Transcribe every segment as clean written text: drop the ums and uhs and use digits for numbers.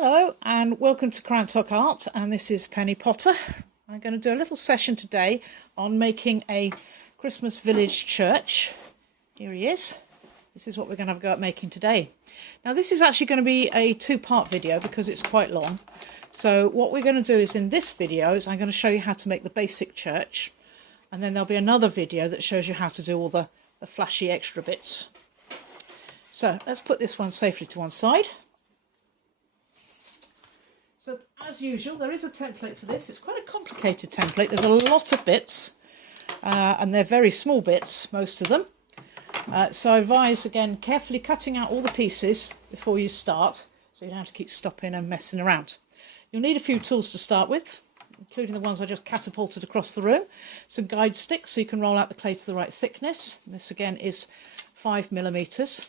Hello and welcome to Crantock Art, and this is Penny Potter. I'm going to do a little session today on making a Christmas village church. Here he is. This is what we're going to have a go at making today. Now this is actually going to be a two-part video because it's quite long. So what we're going to do is in this video is I'm going to show you how to make the basic church, and then there'll be another video that shows you how to do all the flashy extra bits. So let's put this one safely to one side. So as usual, there is a template for this. It's quite a complicated template. There's a lot of bits and they're very small bits, most of them. So I advise, again, carefully cutting out all the pieces before you start, so you don't have to keep stopping and messing around. You'll need a few tools to start with, including the ones I just catapulted across the room. Some guide sticks so you can roll out the clay to the right thickness. And this again is 5mm.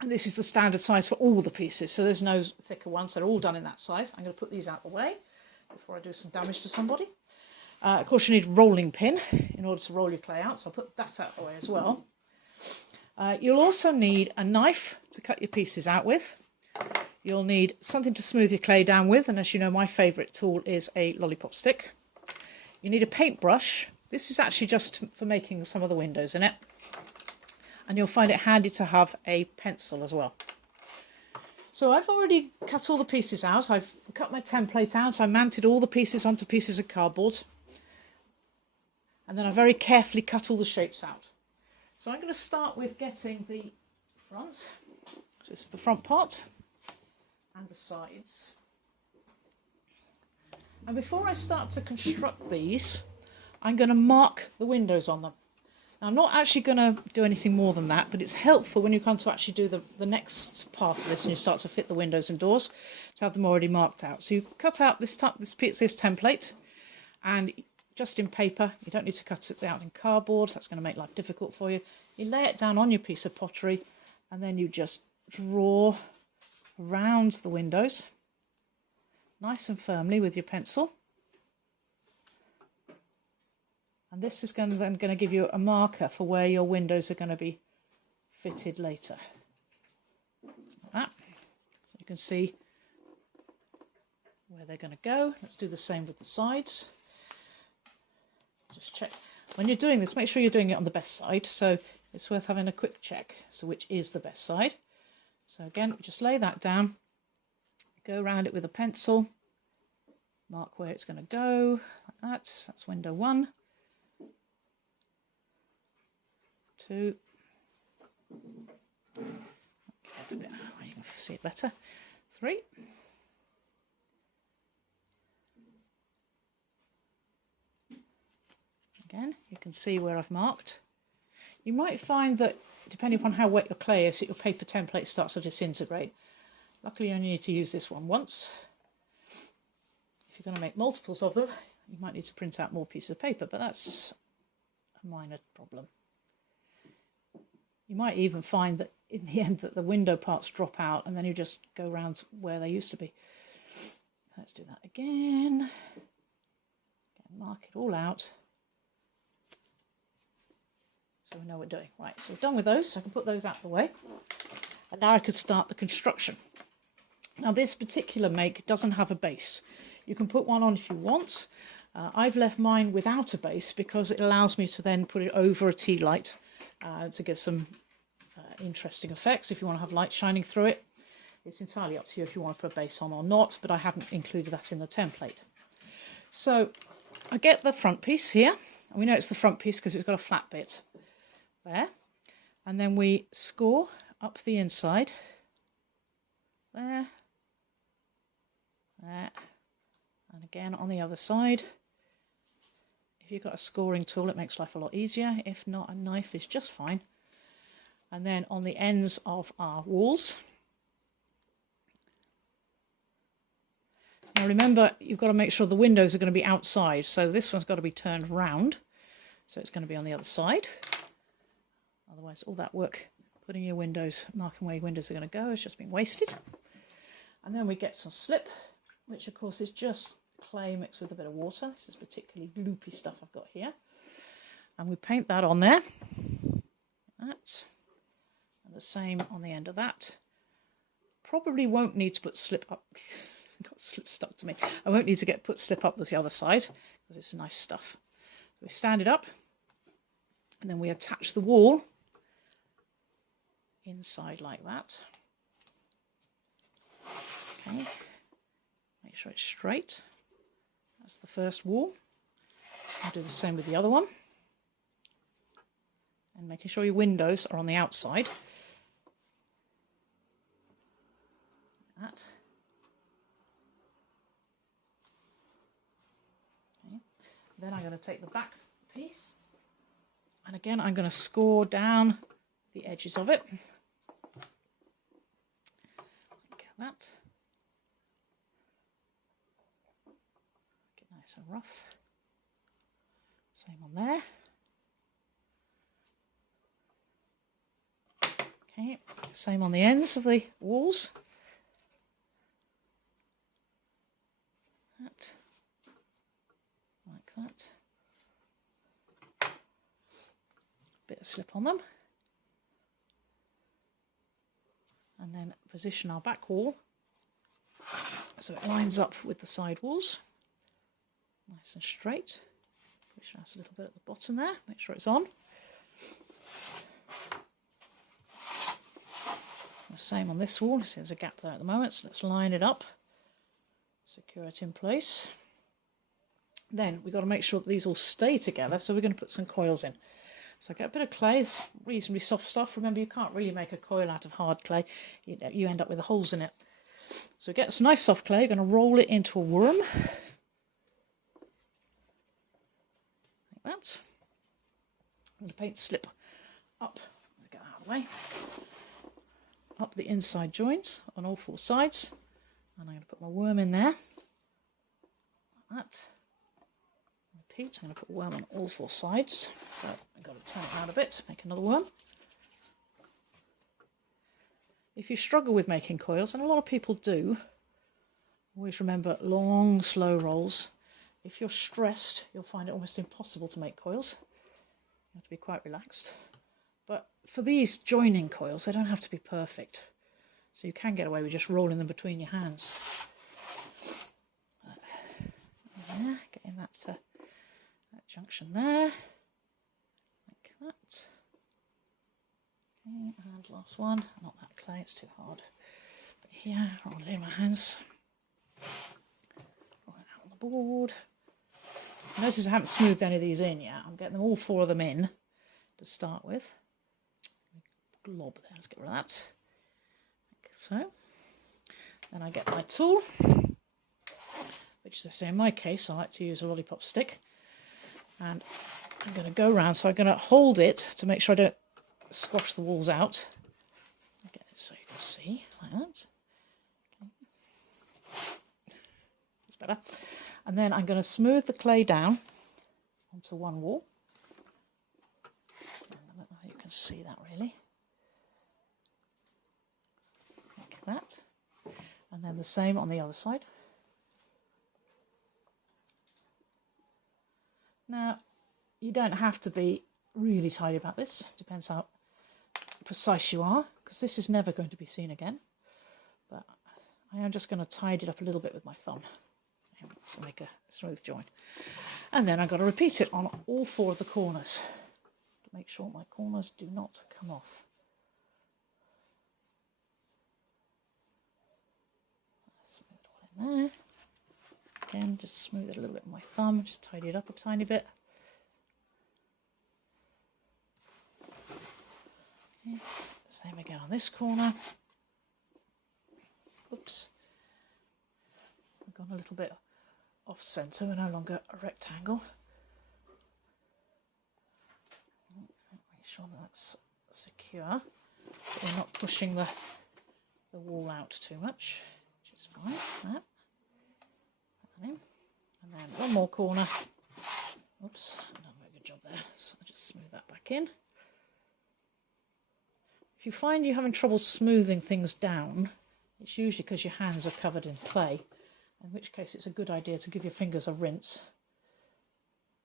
And this is the standard size for all the pieces, so there's no thicker ones. They're all done in that size. I'm going to put these out the way before I do some damage to somebody. Of course, you need a rolling pin in order to roll your clay out, so I'll put that out the way as well. You'll also need a knife to cut your pieces out with. You'll need something to smooth your clay down with, and as you know, my favourite tool is a lollipop stick. You need a paintbrush. This is actually just for making some of the windows in it. And you'll find it handy to have a pencil as well. So I've already cut all the pieces out. I've cut my template out. I mounted all the pieces onto pieces of cardboard. And then I very carefully cut all the shapes out. So I'm going to start with getting the front. So this is the front part and the sides. And before I start to construct these, I'm going to mark the windows on them. Now, I'm not actually going to do anything more than that, but it's helpful when you come to actually do the next part of this and you start to fit the windows and doors to have them already marked out. So you cut out this template, and just in paper, you don't need to cut it out in cardboard, that's going to make life difficult for you. You lay it down on your piece of pottery and then you just draw around the windows nice and firmly with your pencil. And this is then going to give you a marker for where your windows are going to be fitted later. Like that. So you can see where they're going to go. Let's do the same with the sides. Just check. When you're doing this, make sure you're doing it on the best side. So it's worth having a quick check. So which is the best side. So again, just lay that down. Go around it with a pencil. Mark where it's going to go. Like that. That's window 1. 2. Okay, you can see it better. 3. Again, you can see where I've marked. You might find that, depending upon how wet your clay is, that your paper template starts to disintegrate. Luckily, you only need to use this one once. If you're going to make multiples of them, you might need to print out more pieces of paper, but that's a minor problem. You might even find that in the end that the window parts drop out and then you just go around where they used to be. Let's do that again. Mark it all out so we know what we're doing. Right, so we're done with those, so I can put those out of the way. And now I could start the construction. Now this particular make doesn't have a base. You can put one on if you want. I've left mine without a base because it allows me to then put it over a tea light to give some interesting effects if you want to have light shining through it. It's entirely up to you if you want to put a base on or not, but I haven't included that in the template. So I get the front piece here, and we know it's the front piece because it's got a flat bit there, and then we score up the inside there, there, and again on the other side. If you've got a scoring tool, it makes life a lot easier. If not, a knife is just fine. And then on the ends of our walls. Now remember, you've got to make sure the windows are going to be outside. So this one's got to be turned round. So it's going to be on the other side. Otherwise, all that work putting your windows, marking where your windows are going to go, has just been wasted. And then we get some slip, which of course is just clay mixed with a bit of water. This is particularly gloopy stuff I've got here, and we paint that on there, like that, and the same on the end of that. probably won't need to put slip up. Got slip stuck to me. I won't need to put slip up with the other side because it's nice stuff. So we stand it up and then we attach the wall inside like that. Okay, make sure it's straight. That's the first wall. I'll do the same with the other one. And making sure your windows are on the outside. Like that. Okay. Then I'm going to take the back piece. And again, I'm going to score down the edges of it. Like that. Get nice and rough. Same on there. Okay, same on the ends of the walls. That. Like that. Bit of slip on them. And then position our back wall so it lines up with the side walls. Nice and straight. Push out a little bit at the bottom there, make sure it's on. The same on this wall. See, there's a gap there at the moment, so let's line it up, secure it in place. Then we've got to make sure that these all stay together, so we're going to put some coils in. So get a bit of clay, it's reasonably soft stuff. Remember, you can't really make a coil out of hard clay, you end up with the holes in it. So get some nice soft clay, you're going to roll it into a worm. That. I'm going to paint slip up, get out of the way, up the inside joints on all four sides, and I'm going to put my worm in there, like that. Repeat, I'm going to put a worm on all four sides, so I've got to turn it around a bit to make another worm. If you struggle with making coils, and a lot of people do, always remember long, slow rolls. If you're stressed, you'll find it almost impossible to make coils. You have to be quite relaxed. But for these joining coils, they don't have to be perfect. So you can get away with just rolling them between your hands. There, getting that junction there. Like that. Okay, and last one. Not that clay, it's too hard. But here, roll it in my hands. Roll it out on the board. Notice I haven't smoothed any of these in yet. I'm getting them all four of them in to start with. Glob there, let's get rid of that. Like so. Then I get my tool, which, as I say, in my case, I like to use a lollipop stick. And I'm going to go around, so I'm going to hold it to make sure I don't squash the walls out. Get it so you can see, like that. Okay. That's better. And then I'm going to smooth the clay down onto one wall. I don't know if you can see that really. Like that. And then the same on the other side. Now, you don't have to be really tidy about this. Depends how precise you are, because this is never going to be seen again. But I am just going to tidy it up a little bit with my thumb to make a smooth join. And then I've got to repeat it on all four of the corners to make sure my corners do not come off. Smooth it all in there. Again, just smooth it a little bit with my thumb, just tidy it up a tiny bit. Okay. Same again on this corner. Oops. I've gone a little bit off centre, we're no longer a rectangle. Make sure that's secure, so we're not pushing the wall out too much, which is fine. That. And then one more corner. Oops, I've done a very good job there, so I'll just smooth that back in. If you find you're having trouble smoothing things down, it's usually because your hands are covered in clay, in which case it's a good idea to give your fingers a rinse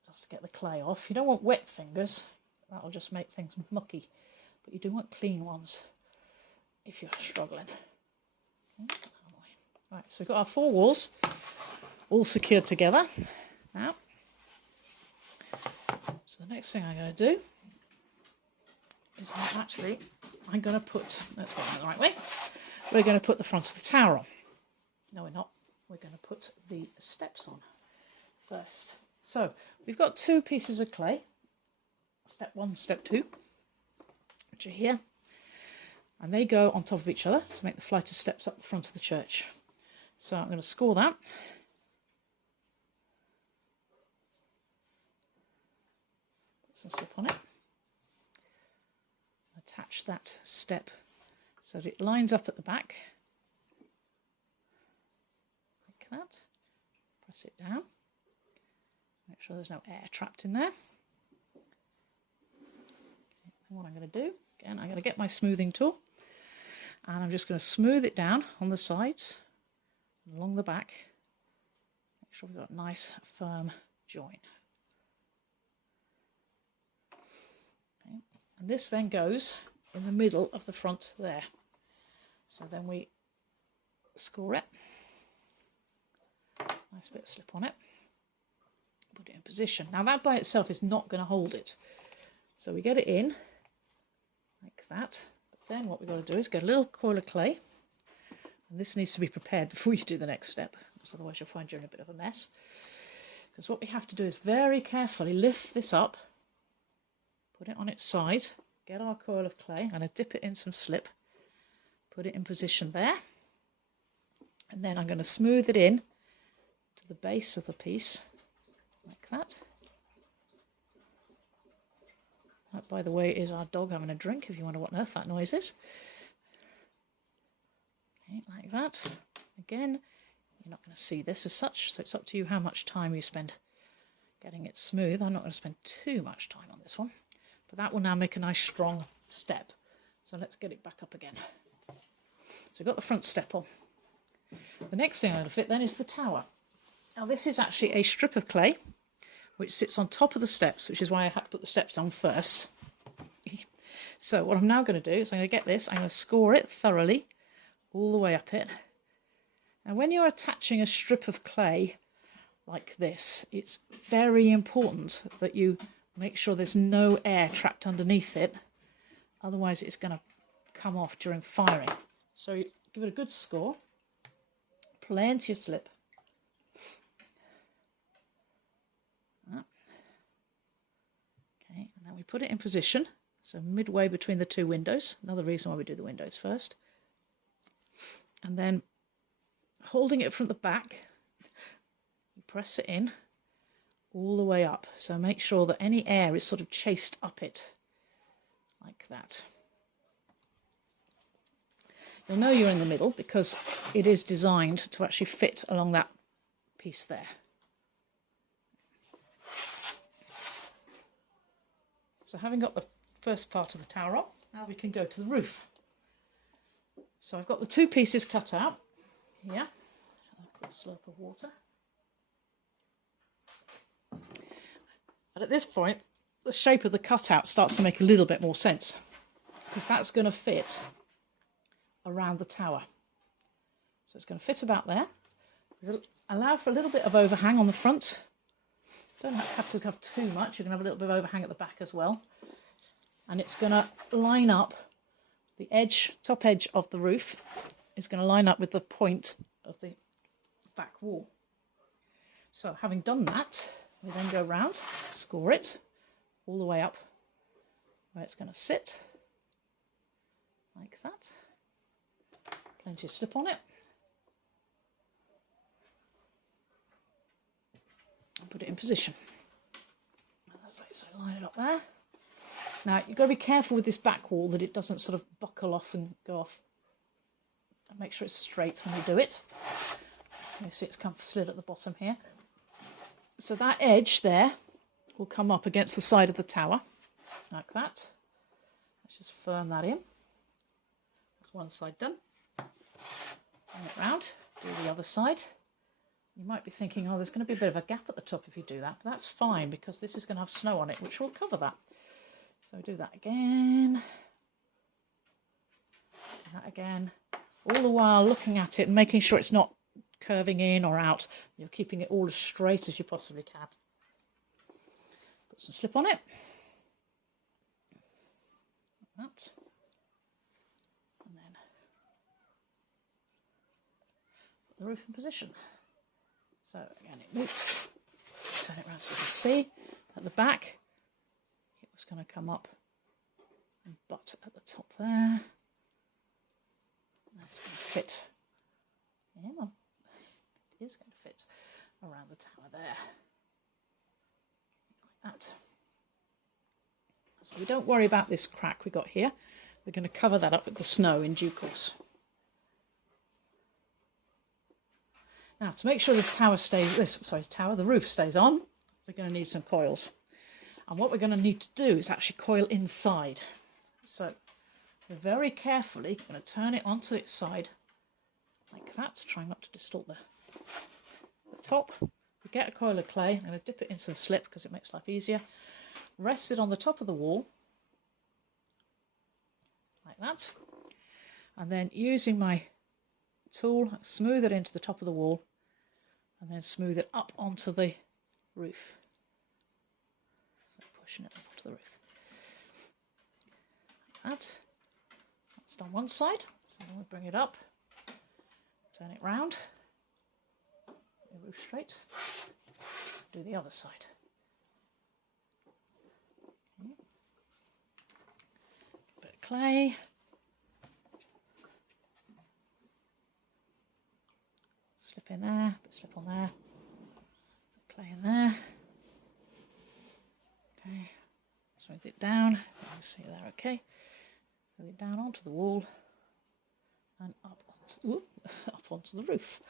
just to get the clay off. You don't want wet fingers, that'll just make things mucky, but you do want clean ones if you're struggling. Right, so we've got our 4 walls all secured together now. So the next thing I'm going to do is I'm going to put, let's go in the right way, we're going to put the front of the tower on. No, we're not. We're going to put the steps on first. So we've got 2 pieces of clay, step 1, step 2, which are here, and they go on top of each other to make the flight of steps up the front of the church. So I'm going to score that. Put some slip on it. Attach that step so that it lines up at the back. Like that. Press it down. Make sure there's no air trapped in there. And what I'm going to do, again, I'm going to get my smoothing tool and I'm just going to smooth it down on the sides, along the back. Make sure we've got a nice firm join. Okay. And this then goes in the middle of the front there. So then we score it. Nice bit of slip on it. Put it in position. Now that by itself is not going to hold it. So we get it in like that. But then what we've got to do is get a little coil of clay. And this needs to be prepared before you do the next step, because otherwise you'll find you're in a bit of a mess. Because what we have to do is very carefully lift this up, put it on its side, get our coil of clay, I'm going to dip it in some slip, put it in position there, and then I'm going to smooth it in to the base of the piece, like that. That, by the way, is our dog having a drink, if you wonder what on earth that noise is. Okay, like that. Again, you're not going to see this as such, so it's up to you how much time you spend getting it smooth. I'm not going to spend too much time on this one, but that will now make a nice strong step. So let's get it back up again. So we've got the front step on. The next thing I'm going to fit then is the tower. Now this is actually a strip of clay which sits on top of the steps, which is why I had to put the steps on first. So what I'm now going to do is I'm going to get this, I'm going to score it thoroughly all the way up it. Now when you're attaching a strip of clay like this, it's very important that you make sure there's no air trapped underneath it, otherwise it's going to come off during firing. So you give it a good score, plenty of slip. Okay, and then we put it in position, so midway between the 2 windows, another reason why we do the windows first. And then holding it from the back, you press it in all the way up, so make sure that any air is sort of chased up it, like that. You'll know you're in the middle because it is designed to actually fit along that piece there. So having got the first part of the tower up, now we can go to the roof. So I've got the 2 pieces cut out here. I'll put a slurp of water. But at this point, the shape of the cutout starts to make a little bit more sense, because that's going to fit around the tower. So it's going to fit about there. Allow for a little bit of overhang on the front. Don't have to have too much. You can have a little bit of overhang at the back as well. And it's going to line up the edge, top edge of the roof is going to line up with the point of the back wall. So having done that, we then go round, score it all the way up where it's going to sit, like that. Plenty of slip on it. And put it in position. So line it up there. Now you've got to be careful with this back wall that it doesn't sort of buckle off and go off. And make sure it's straight when you do it. You see it's come slid at the bottom here. So that edge there will come up against the side of the tower, like that. Let's just firm that in. That's one side done. Turn it round, do the other side. You might be thinking, oh, there's going to be a bit of a gap at the top if you do that, but that's fine because this is going to have snow on it, which will cover that. So do that again, that again, all the while looking at it and making sure it's not curving in or out. You're keeping it all as straight as you possibly can. Put some slip on it. Like that. And then put the roof in position. So again, it meets. Turn it around so you can see at the back. It was going to come up and butt at the top there. That's going to fit. Yeah, well, it is going to fit around the tower there. Like that. So we don't worry about this crack we got here. We're going to cover that up with the snow in due course. Now, to make sure this tower stays, the roof stays on, we're going to need some coils. And what we're going to need to do is actually coil inside. So we're very carefully going to turn it onto its side like that, trying not to distort the top. We get a coil of clay. I'm going to dip it into the slip because it makes life easier. Rest it on the top of the wall like that. And then using my tool, smooth it into the top of the wall and then smooth it up onto the roof. So pushing it up onto the roof. Like that. That's done one side. So then we bring it up, turn it round, the roof straight, do the other side. Okay. A bit of clay. Slip in there, slip on there, clay in there. Okay, smooth it down. You can see there, okay. Smooth it down onto the wall and up onto the roof.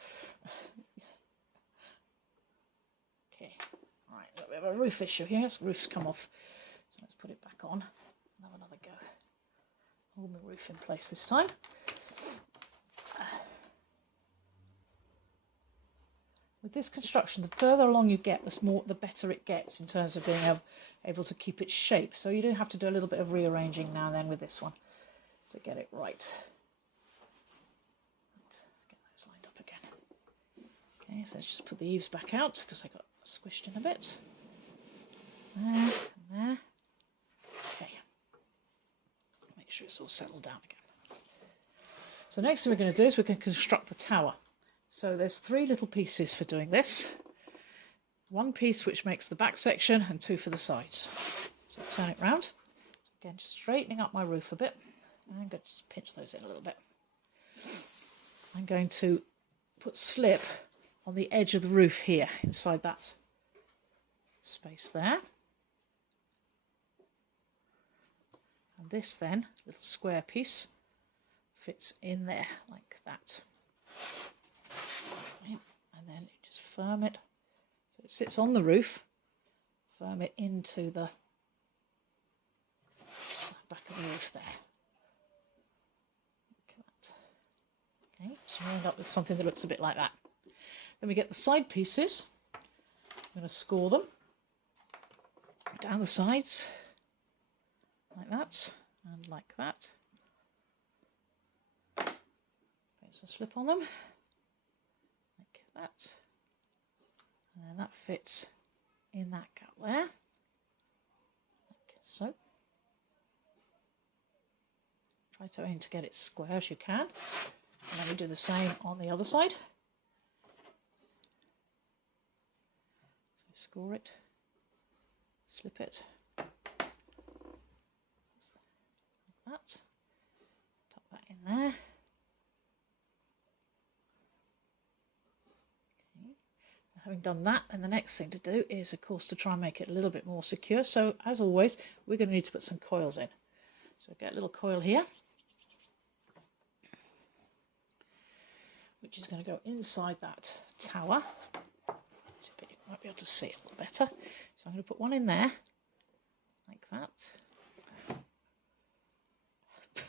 Okay, right, we have a roof issue here. So the roof's come off. So let's put it back on and have another go. Hold my roof in place this time. With this construction, the further along you get, the better it gets in terms of being able to keep its shape. So you do have to do a little bit of rearranging now and then with this one to get it right. Let's get those lined up again. Okay, so let's just put the eaves back out because they got squished in a bit. There and there. Okay. Make sure it's all settled down again. So next thing we're going to do is we're going to construct the tower. So there's 3 little pieces for doing this. 1 piece which makes the back section and 2 for the sides. So turn it round. Again, just straightening up my roof a bit. And I'm going to just pinch those in a little bit. I'm going to put slip on the edge of the roof here, inside that space there. And this then, little square piece, fits in there like that. And then you just firm it so it sits on the roof, firm it into the back of the roof there. Like that. Okay, so we end up with something that looks a bit like that. Then we get the side pieces. I'm going to score them down the sides like that and like that. Put some slip on them. That, and then that fits in that gap there, like so. Try to aim to get it square as you can, and then we do the same on the other side. So score it, slip it, like that, tuck that in there. Having done that, then the next thing to do is, of course, to try and make it a little bit more secure. So, as always, we're going to need to put some coils in. So, get a little coil here, which is going to go inside that tower. You might be able to see it a little better. So, I'm going to put one in there, like that.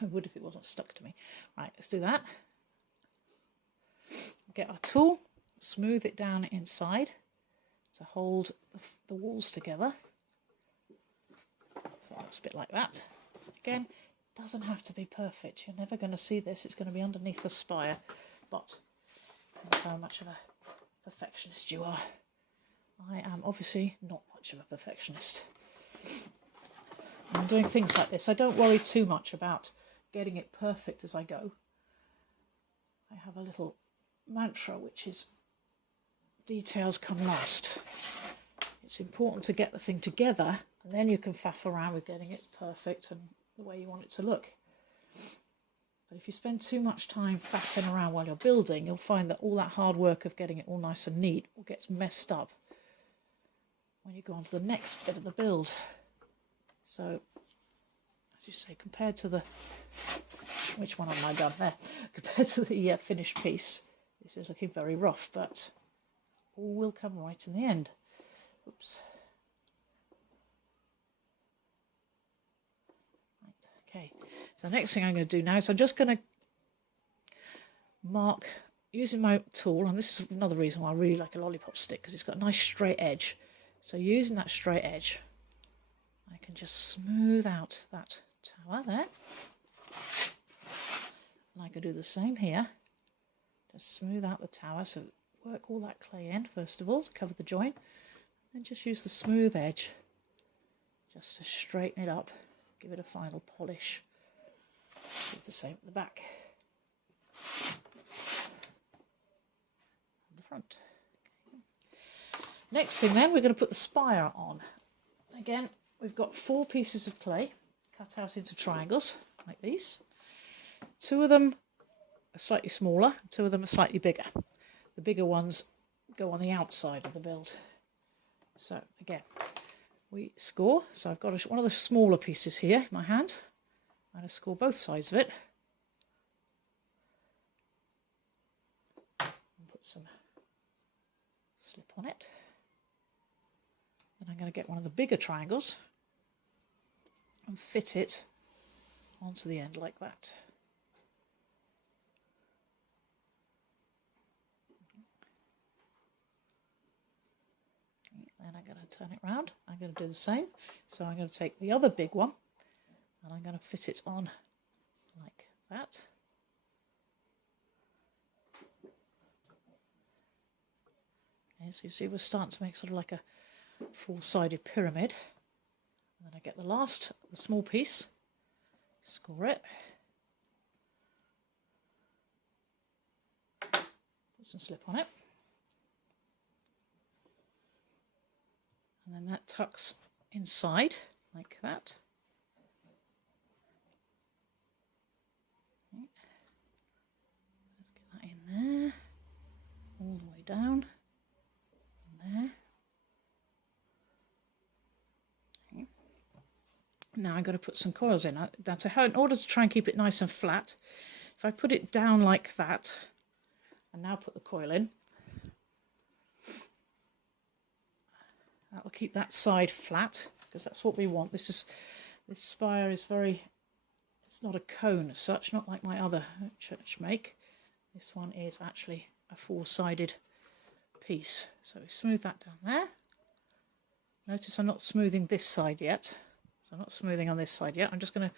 I would if it wasn't stuck to me. Right, let's do that. Get our tool. Smooth it down inside to hold the walls together. So it's a bit like that. Again, it doesn't have to be perfect. You're never going to see this. It's going to be underneath the spire. But I don't know how much of a perfectionist you are. I am obviously not much of a perfectionist. When I'm doing things like this, I don't worry too much about getting it perfect as I go. I have a little mantra which is details come last. It's important to get the thing together, and then you can faff around with getting it perfect and the way you want it to look. But if you spend too much time faffing around while you're building, you'll find that all that hard work of getting it all nice and neat all gets messed up when you go on to the next bit of the build. So, as you say, compared to the... Which one have I done there? Compared to the finished piece, this is looking very rough, but all will come right in the end. Oops. Right, okay, so the next thing I'm going to do now is I'm just going to mark, using my tool, and this is another reason why I really like a lollipop stick, because it's got a nice straight edge. So using that straight edge, I can just smooth out that tower there. And I can do the same here. Just smooth out the tower, so work all that clay in first of all to cover the joint. And just use the smooth edge just to straighten it up, give it a final polish. Do the same at the back. And the front. Okay. Next thing then, we're going to put the spire on. Again, we've got 4 pieces of clay cut out into triangles like these. 2 of them are slightly smaller, 2 of them are slightly bigger. The bigger ones go on the outside of the build. So again, we score. So I've got one of the smaller pieces here in my hand. I'm going to score both sides of it. And put some slip on it. Then I'm going to get one of the bigger triangles and fit it onto the end like that. Then I'm going to turn it round. I'm going to do the same. So I'm going to take the other big one and I'm going to fit it on like that. Okay, so you see we're starting to make sort of like a 4-sided pyramid. And then I get the small piece, score it, put some slip on it. And then that tucks inside like that. Okay. Let's get that in there, all the way down, and there. Okay. Now I'm going to put some coils in. In order to try and keep it nice and flat, if I put it down like that, and now put the coil in, that will keep that side flat, because that's what we want. This spire is it's not a cone as such, not like my other church make. This one is actually a 4-sided piece. So we smooth that down there. Notice I'm not smoothing this side yet. So I'm not smoothing on this side yet. I'm just going to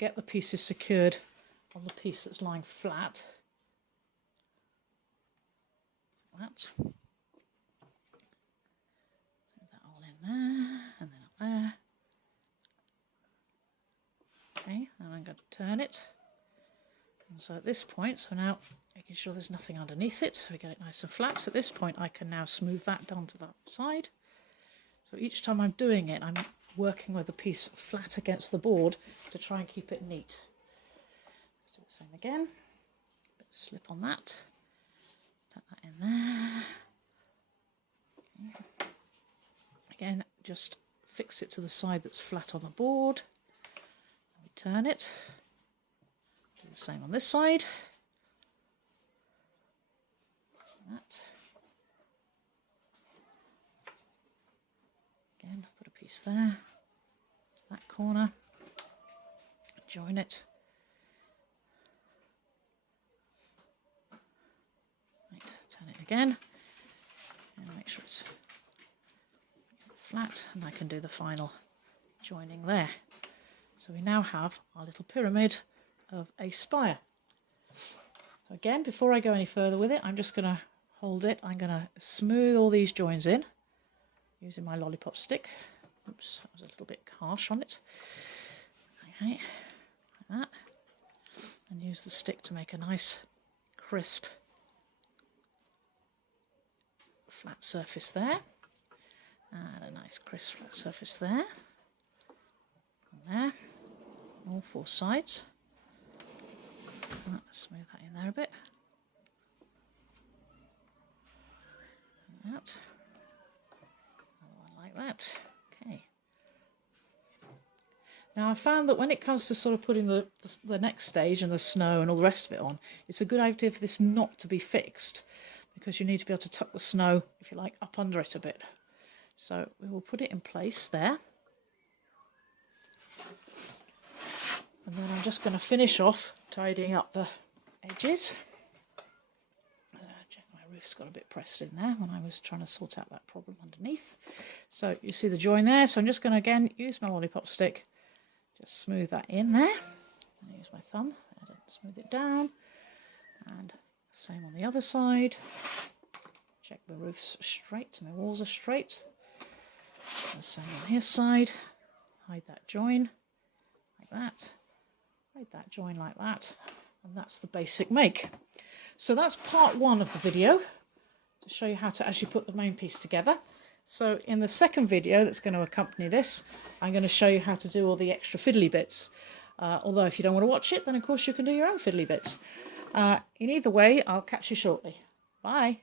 get the pieces secured on the piece that's lying flat. Like that. There and then up there. Okay, and I'm going to turn it. And so at this point, so now making sure there's nothing underneath it, so we get it nice and flat. So at this point, I can now smooth that down to that side. So each time I'm doing it, I'm working with the piece flat against the board to try and keep it neat. Let's do the same again. Bit of slip on that. Tuck that in there. Okay. Again, just fix it to the side that's flat on the board. We turn it. Do the same on this side. That. Again, put a piece there. To that corner. Join it. Right, turn it again. And make sure it's flat, and I can do the final joining there. So we now have our little pyramid of a spire. Again, before I go any further with it, I'm just going to hold it. I'm going to smooth all these joins in using my lollipop stick. Oops, that was a little bit harsh on it. Okay, like that. And use the stick to make a nice, crisp, flat surface there. And a nice, crisp, flat surface there. And there. All four sides. Smooth that in there a bit. Like that. Another one like that. Okay. Now I found that when it comes to sort of putting the next stage and the snow and all the rest of it on, it's a good idea for this not to be fixed, because you need to be able to tuck the snow, if you like, up under it a bit. So we will put it in place there. And then I'm just going to finish off tidying up the edges. My roof's got a bit pressed in there when I was trying to sort out that problem underneath. So you see the join there. So I'm just going to again use my lollipop stick, just smooth that in there. And use my thumb and smooth it down. And same on the other side. Check the roof's straight, my walls are straight. And same on his side. Hide that join like that. Hide that join like that. And that's the basic make. So that's part one of the video to show you how to actually put the main piece together. So in the second video that's going to accompany this, I'm going to show you how to do all the extra fiddly bits. Although if you don't want to watch it, then of course you can do your own fiddly bits. In either way, I'll catch you shortly. Bye.